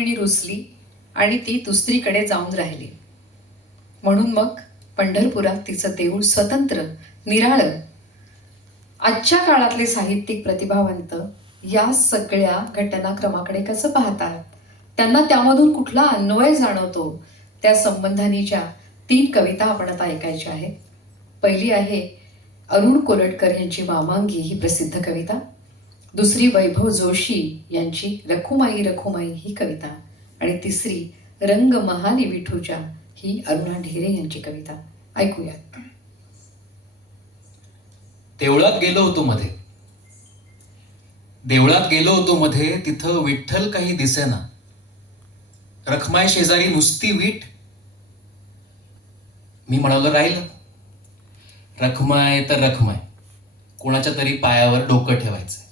रुक्मिणी रुसली आणि ती दुसरीकडे जाऊन राहिली. म्हणून मग पंढरपुरात तिचं देऊळ स्वतंत्र निराळं. आजच्या काळातले साहित्यिक प्रतिभावंत या सगळ्या घटनाक्रमाकडे कसं पाहतात? त्यांना त्यामधून कुठला अन्वय जाणवतो? त्या संबंधानीच्या तीन कविता आपण आता ऐकायच्या आहेत. पहिली आहे अरुण कोलटकर यांची वामांगी ही प्रसिद्ध कविता. दुसरी वैभव जोशी यांची रखुमाई रखुमाई ही कविता आणि तिसरी रंग महाली विठूच्या ही अरुणा ढेरे यांची कविता. ऐकूयात. देवळात गेलो होतो मध्ये. देवळात गेलो होतो मध्ये तिथं विठ्ठल काही दिसेना. रखमाय शेजारी नुसती वीट. मी म्हणालो राहिलं. रखमाय तर रखमाय. कोणाच्या तरी पायावर डोकं ठेवायचं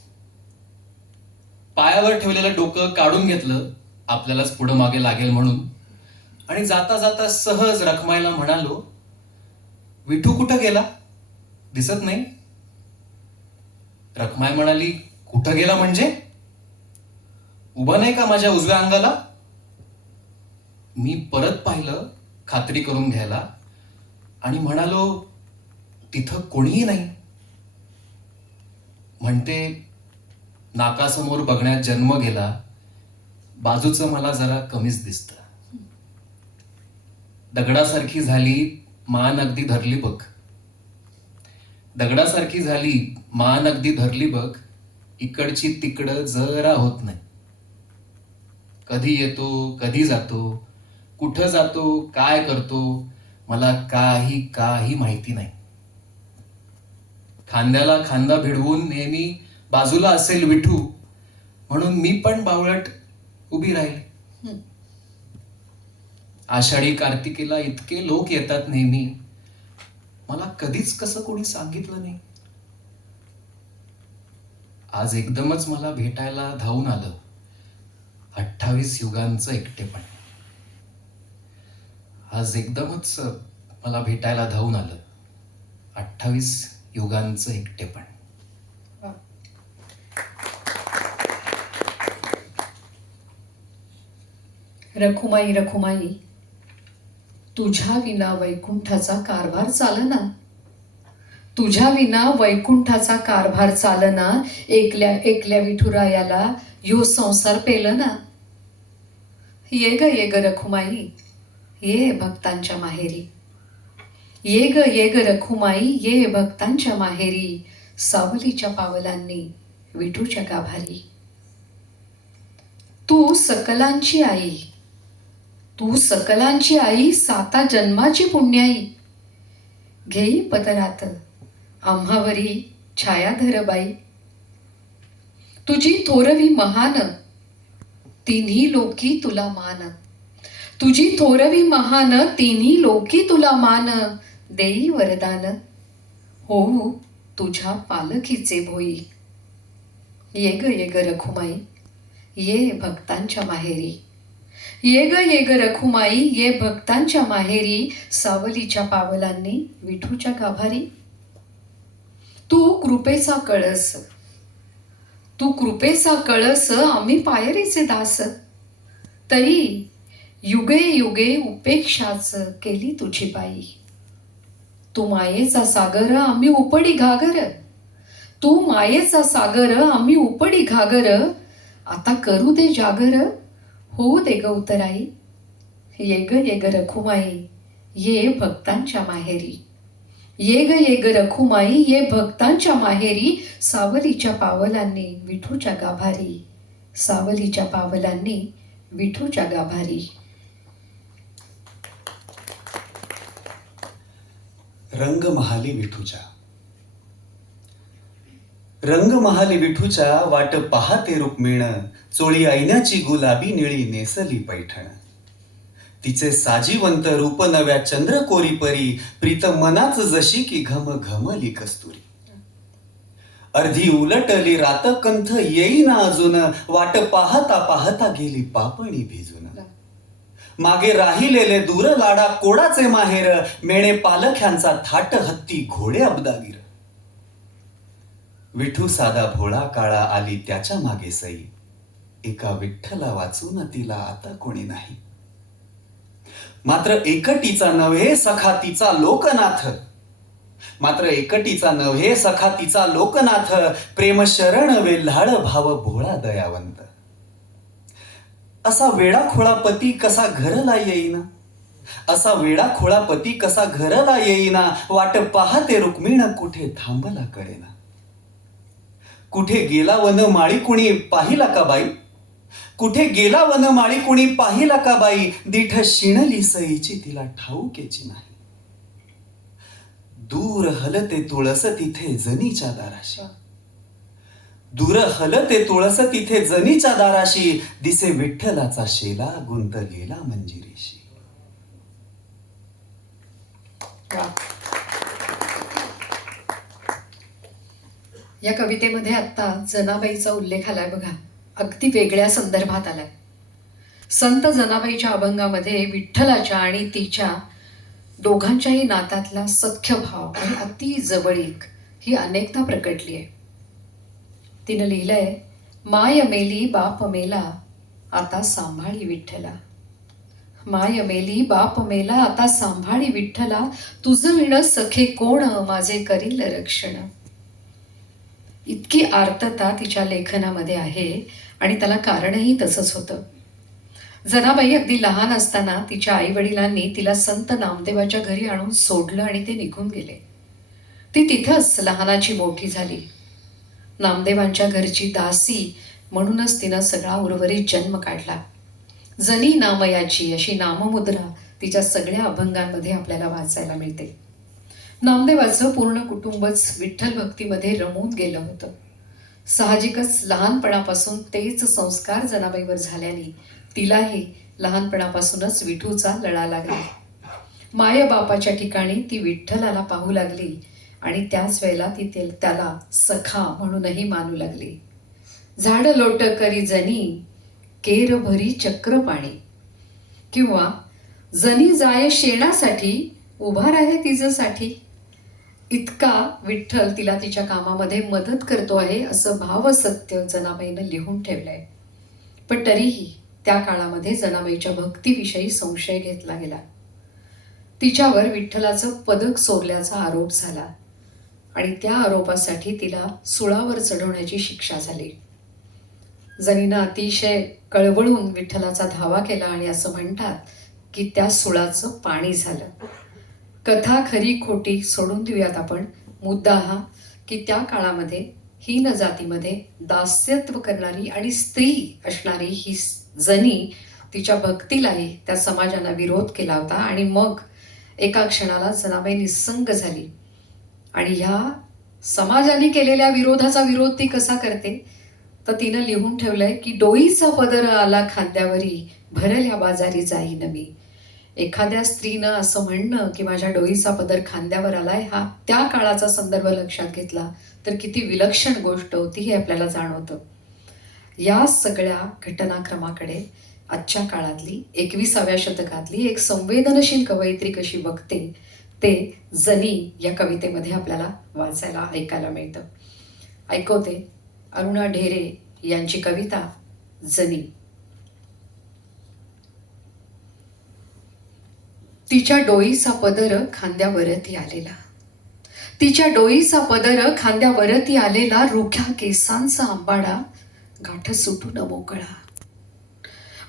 पायावर ठेवलेलं डोकं काढून घेतलं आपल्यालाच पुढं मागे लागेल म्हणून. आणि जाता जाता सहज रखमायला म्हणालो विठू कुठं गेला? दिसत नाही. रखमाय म्हणाली कुठं गेला म्हणजे? उभा नाही का माझ्या उजव्या अंगाला? मी परत पाहिलं खात्री करून घ्यायला आणि म्हणालो तिथं कोणीही नाही. म्हणते नाकासमोर बघण्यात जन्म गेला बाजूचं मला जरा कमीच दिसत. दगडासारखी झाली मान अगदी धरली बघ. दगडासारखी झाली मान अगदी धरली बघ इकडची तिकडं जरा होत नाही. कधी येतो कधी जातो कुठं जातो काय करतो मला काही काही माहिती नाही. खांद्याला खांदा भिडवून नेहमी बाजूला असेल विठू म्हणून मी पण बावळट उभी राहील. आषाढी कार्तिकेला इतके लोक येतात नेहमी. मला कधीच कसं कोणी सांगितलं नाही. आज एकदमच मला भेटायला धावून आलं. अठ्ठावीस युगांचं एकटेपण. आज एकदमच मला भेटायला धावून आलं. अठ्ठावीस युगांचं एकटेपण. रखुमाई रखुमाई. तुझ्या विना वैकुंठाचा कारभार चालना. तुझ्या विना वैकुंठाचा कारभार चालना एकल्या एकल्या विठुरायाला यो संसार पेलना. ये ग ये ग रखुमाई ये भक्तांच्या माहेरी. ये ग ये ग रखुमाई ये भक्तांच्या माहेरी सावलीच्या पावलांनी विठूच्या गाभारी. तू सकलांची आई तू सकलांची आई साता जन्माची पुण्याई. घेई पदरात आम्हावरी छायाधरबाई तुझी थोरवी महान तिन्ही लोकी तुला मान. तुझी थोरवी महान तिन्ही लोकी तुला मान. देई वरदान होऊ तुझ्या पालखीचे भोई. ये ग ये ग रखुमाई ये भक्तांच्या माहेरी. ये ग ये ग रखुमाई ये भक्तांच्या माहेरी सावलीच्या पावलांनी विठूच्या गाभारी. तू कृपेचा कळस. तू कृपेचा कळस आम्ही पायरीचे दास. तरी युगे युगे उपेक्षाच केली तुझी बाई. तू मायेचा सागर आम्ही उपडी घागर. तू मायेचा सागर आम्ही उपडी घागर. आता करू दे जागर. होऊ दे ग उतराई. ये ग ये ग रखुमाई ये भक्तांच्या माहेरी. ये ग ये ग रखुमाई ये भक्तांच्या माहेरी सावलीच्या पावलांनी विठूच्या गाभारी. सावलीच्या पावलांनी विठूच्या गाभारी. रंग महाली विठूच्या. रंग महाली विठूच्या वाट पाहते रुक्मिण चोळी ऐन्याची गुलाबी निळी नेसली पैठण. तिचे साजीवंत रूप नव्या चंद्रकोरी परी प्रीत मनाच जशी की घम घमली कस्तुरी. अर्धी उलटली रात कंथ येईना अजून वाट पाहता पाहता गेली पापणी भिजून. मागे राहिलेले दूर लाडा कोडाचे माहेर मेणे पालख्यांचा थाट हत्ती घोडे अब्दागीर. विठू साधा भोळा काळा आली त्याच्यामागे सई. एका विठ्ठला वाचून तिला आता कोणी नाही. मात्र एकटीचा नव्हे सखा तिचा लोकनाथ. मात्र एकटीचा नव्हे सखा तिचा लोकनाथ. प्रेम शरण वेल्हाळ भाव भोळा दयावंत. असा वेळा खोळा पती कसा घरला येईना? असा वेळा खोळा पती कसा घरला येईना? वाट पाहते रुक्मिण कुठे थांबला करेना? कुठे गेला वन माळी कुणी पाहिला का बाई? कुठे गेला वन माळी कुणी पाहिला का बाई? दिठ शिणली सईची तिला ठाऊकेची नाही. दूर हलते तुळस तिथे जनीच्या दाराशी. दूर हलते तुळस तिथे जनीच्या दाराशी. दिसे विठ्ठलाचा शेला गुंतलेला मंजिरीशी. या कवितेमध्ये आत्ता जनाबाईचा उल्लेख आलाय बघा. अगदी वेगळ्या संदर्भात आलाय. संत जनाबाईच्या अभंगामध्ये विठ्ठलाच्या आणि तिच्या दोघांच्याही नात्यातला सख्य भाव आणि अति जवळीक ही अनेकदा प्रकटली आहे. तिनं लिहिलंय माय मेली बाप मेला आता सांभाळी विठ्ठला. माय मेली बाप मेला आता सांभाळी विठ्ठला. तुझं विण सखे कोण माझे करील रक्षण. इतकी आर्तता तिच्या लेखनामध्ये आहे आणि त्याला कारणही तसंच होतं. जनाबाई अगदी लहान असताना तिच्या आईवडिलांनी तिला संत नामदेवाच्या घरी आणून सोडलं आणि ते निघून गेले. ती तिथंच लहानाची मोठी झाली. नामदेवांच्या घरची दासी म्हणूनच तिनं सगळा उर्वरित जन्म काढला. जनी नामयाची अशी नाममुद्रा तिच्या सगळ्या अभंगांमध्ये आपल्याला वाचायला मिळते. नामदेवाचं पूर्ण कुटुंबच विठ्ठल भक्तीमध्ये रमून गेलं होतं. साहजिकच लहानपणापासून तेच संस्कार जनाबाईवर झाल्याने तिलाही लहानपणापासूनच विठूचा लळा लागला. मायबापाच्या ठिकाणी ती विठ्ठलाला पाहू लागली आणि त्याच वेळेला ती ते- त्याला सखा म्हणूनही मानू लागली. झाड लोट करी जनी केर भरी चक्र पाणी. किंवा जनी जाय शेणासाठी उभा राहे तिजसाठी. इतका विठ्ठल तिला तिच्या कामामध्ये मदत करतो आहे असं भावसत्य जनाबाईनं लिहून ठेवलं आहे पण तरीही त्या काळामध्ये जनाबाईच्या भक्तीविषयी संशय घेतला गेला. तिच्यावर विठ्ठलाचं पदक चोरल्याचा आरोप झाला आणि त्या आरोपासाठी तिला सुळावर चढवण्याची शिक्षा झाली. जनीनं अतिशय कळवळून विठ्ठलाचा धावा केला आणि असं म्हणतात की त्या सुळाचं पाणी झालं. कथा खरी खोटी सोडून देऊयात आपण. मुद्दा हा की त्या काळामध्ये हीन जातीमध्ये दास्यत्व करणारी आणि स्त्री असणारी ही जनी तिच्या भक्तीलाही त्या समाजानं विरोध केला होता आणि मग एका क्षणाला जनाबाई निसंग झाली. आणि ह्या समाजाने केलेल्या विरोधाचा विरोध ती कसा करते? तर तिनं लिहून ठेवलंय की डोईचा पदर आला खांद्यावरी भरल्या बाजारी जाईन मी. एखाद्या स्त्रीनं असं म्हणणं की माझ्या डोईचा पदर खांद्यावर आलाय हा त्या काळाचा संदर्भ लक्षात घेतला तर किती विलक्षण गोष्ट होती हे आपल्याला जाणवतं. या सगळ्या घटनाक्रमाकडे आजच्या काळातली एकविसाव्या शतकातली एक संवेदनशील कवयित्री कशी बघते ते जनी या कवितेमध्ये आपल्याला वाचायला ऐकायला मिळतं. ऐकवते अरुणा ढेरे यांची कविता जनी. तिच्या डोईचा पदर खांद्यावरती आलेला. तिच्या डोईचा पदर खांद्यावरती आलेला रुख्या केसांचा आंबाडा गाठ सुटून मोकळा.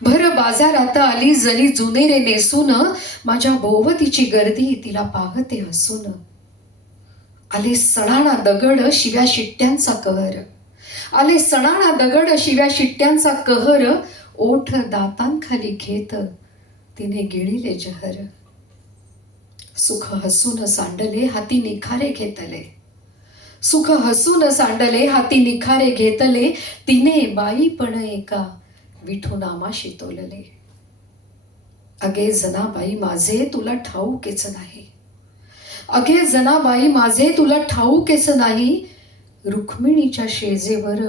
भर बाजारात आली जणी जुनेरे नेसून माझ्या भोवतीची गर्दी तिला पाहते हसून. आले सणाणा दगड शिव्या शिट्ट्यांचा कहर. आले सणाणा दगड शिव्या शिट्ट्यांचा कहर ओठ दातांखाली घेत तिने गिळिले जहर. सुख हसून सांडले हाती निखारे घेतले. सुख हसून सांडले हाती निखारे घेतले. तिने बाई पण एका विठू नामाशी तोलले. अगे जनाबाई माझे तुला ठाऊकेच नाही. अगे जनाबाई माझे तुला ठाऊकेच नाही. रुक्मिणीच्या शेजेवर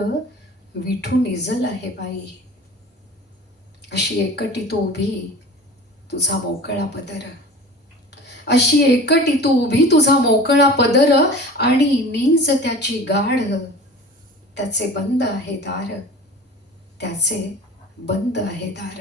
विठू निजल आहे बाई. अशी एकटी तू उभी तुझा मोकळा पदर. अशी एकटी तू उभी तुझा मोकळा पदर आणि नीज त्याची गाढ. त्याचे बंद आहे दार. त्याचे बंद आहे दार.